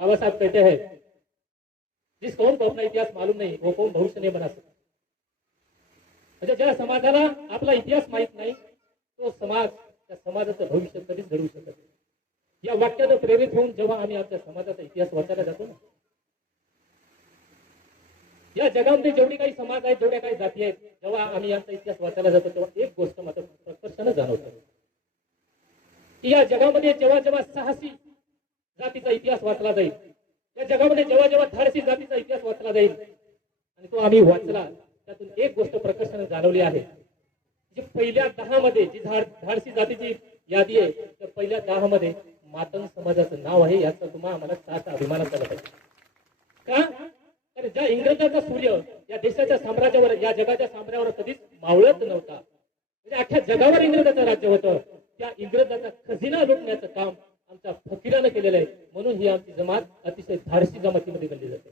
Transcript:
बाबा साहब कहते हैं जिस कौम को अपना इतिहास मालूम नहीं वो कौम भविष्य नहीं बना सकती। म्हणजे ज्या समाजाला आपला इतिहास माहित नाही तो समाज त्या समाजाचं भविष्य कधीच घडवू शकत नाही। या वाक्यानं प्रेरित होऊन जेव्हा आम्ही आमच्या समाजाचा इतिहास वाचायला जातो ना, या जगामध्ये जेवढी काही समाज आहेत जेवढ्या काही जाती आहेत जेव्हा आम्ही यांचा इतिहास वाचायला जातो तेव्हा एक गोष्ट मात्र प्रकर्षानं जाणवतं की या जगामध्ये जेव्हा जेव्हा साहसी जातीचा इतिहास वाचला जाईल, या जगामध्ये जेव्हा जेव्हा धाडसी जातीचा इतिहास वाचला जाईल आणि तो आम्ही वाचला त्यातून एक गोष्ट प्रकर्षाने जाणवली आहे जी पहिल्या 10 मध्ये जी धाडसी जातीची यादी आहे त्या पहिल्या 10 मध्ये मातंग समाजाचं नाव आहे। याचा तुम्हाला आम्हाला साचा अभिमान असायला पाहिजे का? तर ज्या इंग्रजाचा सूर्य या देशाच्या साम्राज्यावर या जगाच्या साम्राज्यावर कधीच मावळत नव्हता, म्हणजे अख्ख्या जगावर इंग्रजाचं राज्य होतं, त्या इंग्रजाचा खजिना लुटण्याचं काम आमच्या फकीरानं केलेलं आहे। म्हणून ही आमची जमात अतिशय धाडसी जमातीमध्ये गणली जाते।